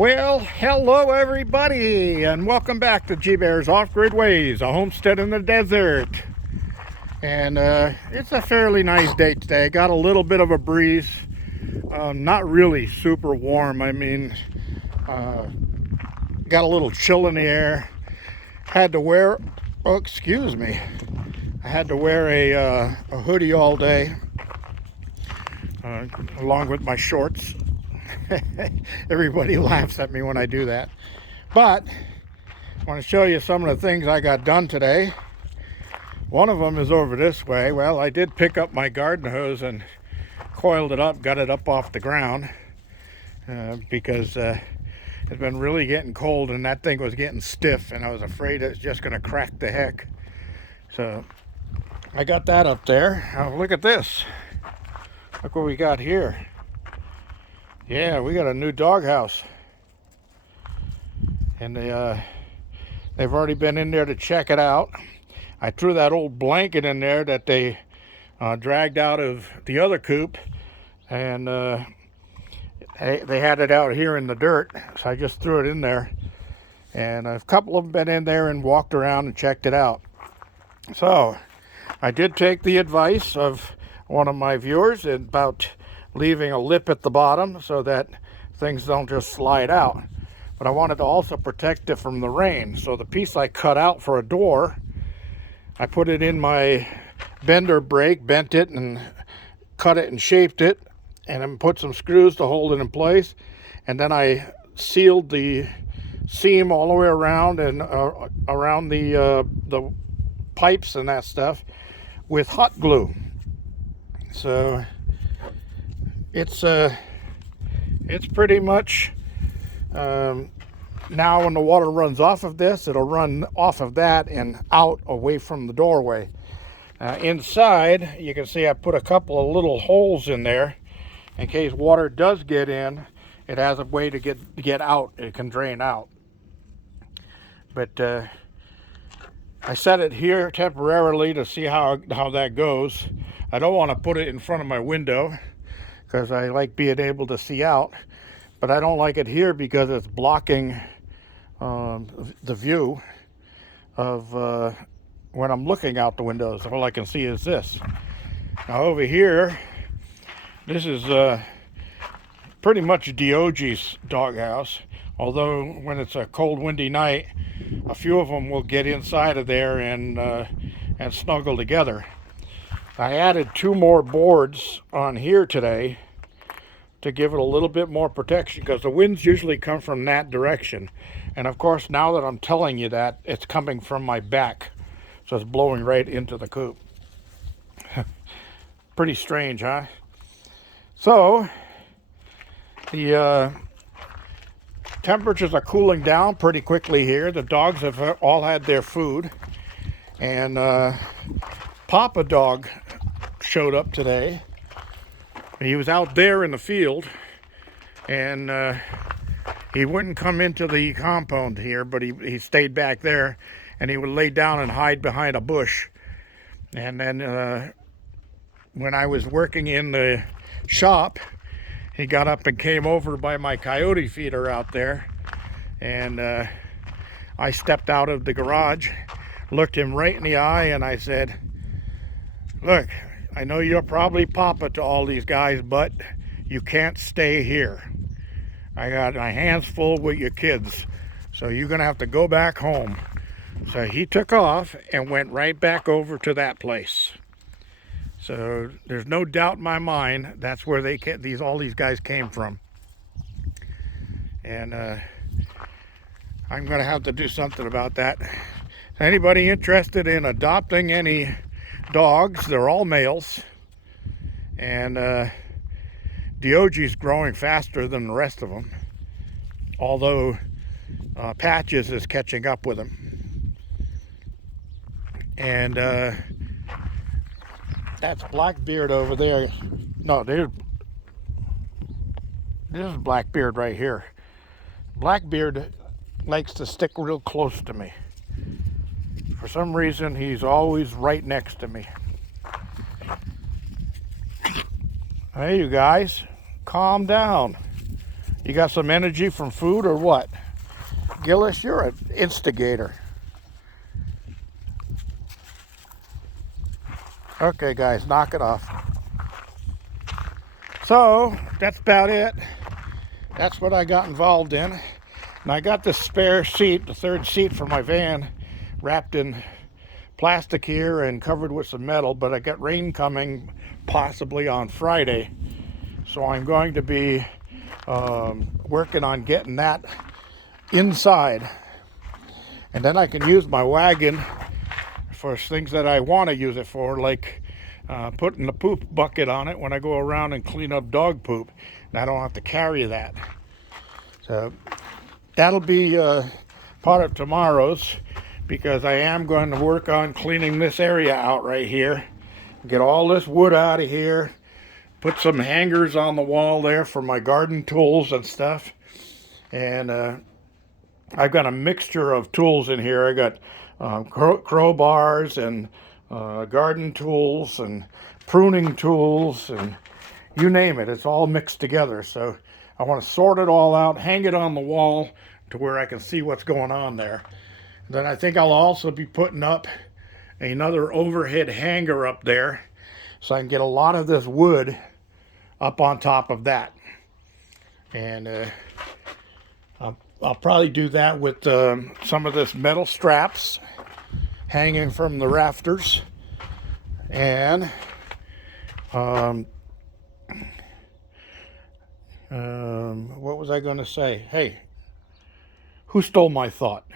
Well, hello everybody, and welcome back to G-Bear's Off-Grid Ways, a homestead in the desert. And it's a fairly nice day today. Got a little bit of a breeze, not really super warm. I mean, got a little chill in the air. Had to wear, oh excuse me, I had to wear a hoodie all day, along with my shorts. Everybody laughs at me when I do that, but I want to show you some of the things I got done today. One of them is over this way. Well, I did pick up my garden hose and coiled it up, got it up off the ground, because it's been really getting cold and that thing was getting stiff and I was afraid it's just going to crack the heck. So I got that up there. Now look at this. Look what we got here. Yeah, we got a new doghouse, and they've already been in there to check it out. I threw that old blanket in there that they dragged out of the other coop, and they had it out here in the dirt, so I just threw it in there. And a couple of them been in there and walked around and checked it out. So I did take the advice of one of my viewers about leaving a lip at the bottom so that things don't just slide out. But I wanted to also protect it from the rain. So the piece I cut out for a door, I put it in my bender brake, bent it and cut it and shaped it, and then put some screws to hold it in place. And then I sealed the seam all the way around and around the pipes and that with hot glue. So it's pretty much now when the water runs off of this, it'll run off of that and out away from the doorway. Inside, you can see I put a couple of little holes in there in case water does get in. It has a way to get out. It can drain out. But I set it here temporarily to see how that goes. I don't want to put it in front of my window because I like being able to see out, but I don't like it here because it's blocking the view of when I'm looking out the windows. All I can see is this. Now over here, this is pretty much Dioge's doghouse, although when it's a cold windy night, a few of them will get inside of there and snuggle together. I added 2 more boards on here today to give it a little bit more protection because the winds usually come from that direction. And of course, now that I'm telling you that, it's coming from my back. So it's blowing right into the coop. Pretty strange, huh? So the temperatures are cooling down pretty quickly here. The dogs have all had their food. And Papa Dog showed up today. He was out there in the field, and he wouldn't come into the compound here, but he stayed back there, and he would lay down and hide behind a bush. And then when I was working in the shop, he got up and came over by my coyote feeder out there, and I stepped out of the garage, looked him right in the eye, and I said, "Look, I know you're probably Papa to all these guys, but you can't stay here. I got my hands full with your kids, so you're gonna have to go back home." So he took off and went right back over to that place. So there's no doubt in my mind that's where all these guys came from. And I'm gonna have to do something about that. Anybody interested in adopting any dogs? They're all males, and Dioge's growing faster than the rest of them, although Patches is catching up with him. And that's Blackbeard over there. No, this is Blackbeard right here. Blackbeard likes to stick real close to me. For some reason, he's always right next to me. Hey, you guys, calm down. You got some energy from food or what? Gillis, you're an instigator. Okay, guys, knock it off. So, that's about it. That's what I got involved in. And I got this spare seat, the third seat for my van, wrapped in plastic here and covered with some metal, but I got rain coming possibly on Friday. So I'm going to be working on getting that inside. And then I can use my wagon for things that I want to use it for, like putting the poop bucket on it when I go around and clean up dog poop. And I don't have to carry that. So that'll be part of tomorrow's, because I am going to work on cleaning this area out right here. Get all this wood out of here. Put some hangers on the wall there for my garden tools and stuff. And I've got a mixture of tools in here. I got crowbars and garden tools and pruning tools and you name it. It's all mixed together. So I want to sort it all out, hang it on the wall to where I can see what's going on there. Then I think I'll also be putting up another overhead hanger up there so I can get a lot of this wood up on top of that. And I'll probably do that with some of this metal straps hanging from the rafters. And what was I going to say? Hey, who stole my thought?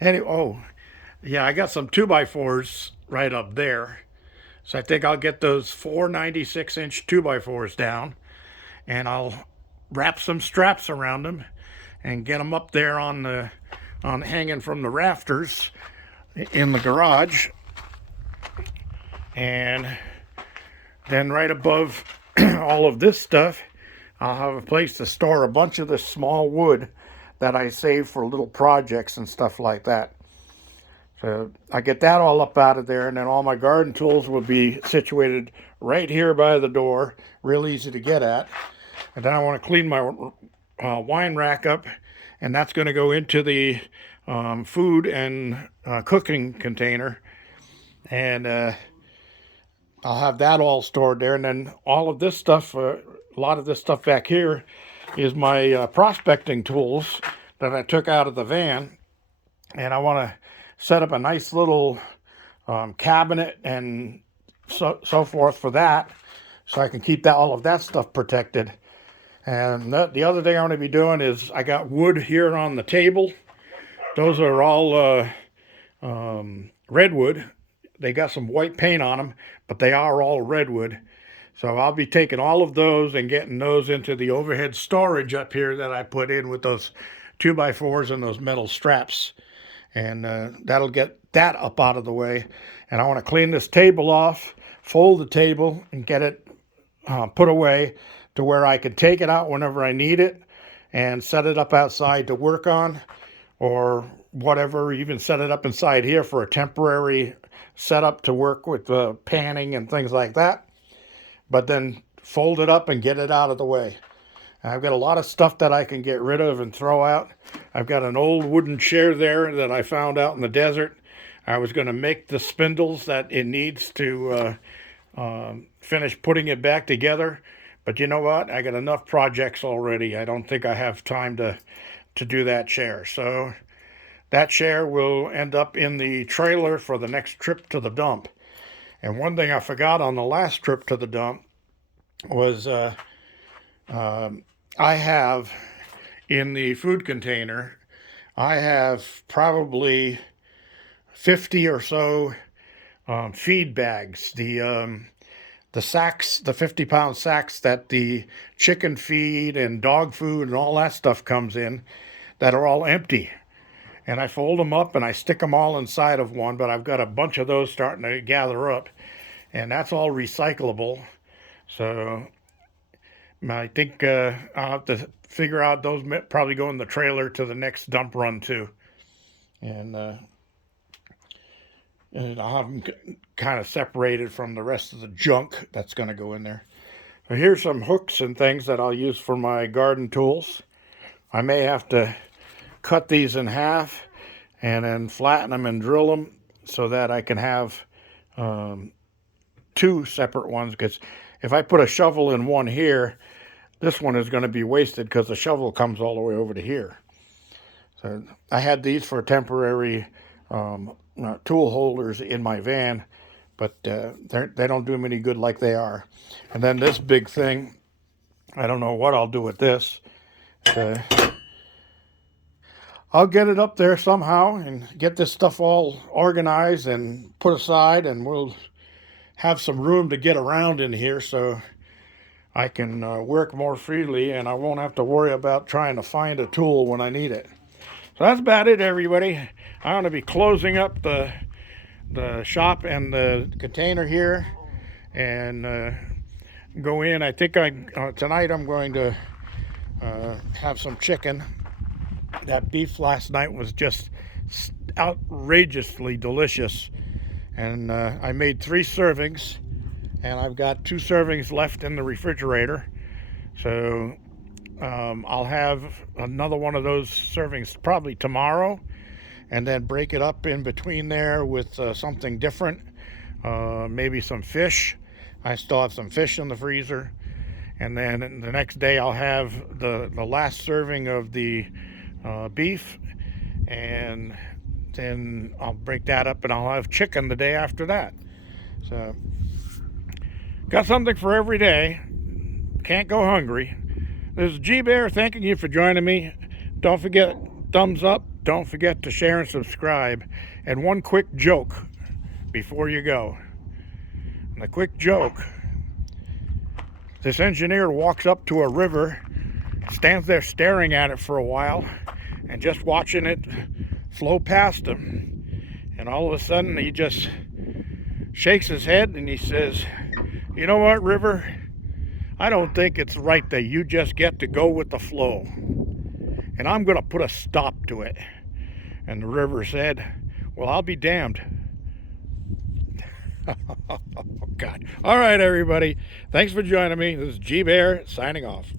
Anyway, oh, yeah, I got some 2x4s right up there. So I think I'll get those 4 96-inch 2x4s down, and I'll wrap some straps around them and get them up there on hanging from the rafters in the garage. And then right above all of this stuff, I'll have a place to store a bunch of this small wood that I save for little projects and stuff like that. So I get that all up out of there, and then all my garden tools will be situated right here by the door, real easy to get at. And then I want to clean my wine rack up, and that's going to go into the food and cooking container. And I'll have that all stored there. And then all of this stuff, a lot of this stuff back here is my prospecting tools that I took out of the van. And I want to set up a nice little cabinet and so forth for that, so I can keep all of that stuff protected. And the other thing I'm going to be doing is I got wood here on the table. Those are all redwood. They got some white paint on them, but they are all redwood. So I'll be taking all of those and getting those into the overhead storage up here that I put in with those 2x4s and those metal straps. And that'll get that up out of the way. And I want to clean this table off, fold the table, and get it put away to where I can take it out whenever I need it and set it up outside to work on, or whatever, even set it up inside here for a temporary setup to work with panning and things like that. But then fold it up and get it out of the way. I've got a lot of stuff that I can get rid of and throw out. I've got an old wooden chair there that I found out in the desert. I was going to make the spindles that it needs to finish putting it back together. But you know what? I got enough projects already. I don't think I have time to do that chair. So that chair will end up in the trailer for the next trip to the dump. And one thing I forgot on the last trip to the dump was I have in the food container, I have probably 50 or so feed bags. The sacks, the 50-pound sacks that the chicken feed and dog food and all that stuff comes in, that are all empty. And I fold them up and I stick them all inside of one, but I've got a bunch of those starting to gather up. And that's all recyclable. So I think I'll have to figure out those probably go in the trailer to the next dump run too. And I'll have them kind of separated from the rest of the junk that's going to go in there. Here's some hooks and things that I'll use for my garden tools. I may have to cut these in half and then flatten them and drill them so that I can have two separate ones, because if I put a shovel in one here, this one is going to be wasted because the shovel comes all the way over to here. So I had these for temporary tool holders in my van, but they don't do them any good like they are. And then this big thing, I don't know what I'll do with this. I'll get it up there somehow and get this stuff all organized and put aside, and we'll have some room to get around in here so I can work more freely, and I won't have to worry about trying to find a tool when I need it. So that's about it, everybody. I'm going to be closing up the shop and the container here and go in. I think tonight I'm going to have some chicken. That beef last night was just outrageously delicious, and I made 3 servings, and I've got 2 servings left in the refrigerator. So I'll have another one of those servings probably tomorrow, and then break it up in between there with something different, maybe some fish. I still have some fish in the freezer, and then the next day I'll have the last serving of the beef, and then I'll break that up and I'll have chicken the day after that. So got something for every day. Can't go hungry. This is G Bear thanking you for joining me. Don't forget, thumbs up. Don't forget to share and subscribe. And one quick joke before you go. And the quick joke: this engineer walks up to a river, stands there staring at it for a while, and just watching it flow past him. And all of a sudden he just shakes his head and he says, "You know what, river? I don't think it's right that you just get to go with the flow. And I'm going to put a stop to it." And the river said, "Well, I'll be damned." Oh, God. All right, everybody. Thanks for joining me. This is G Bear signing off.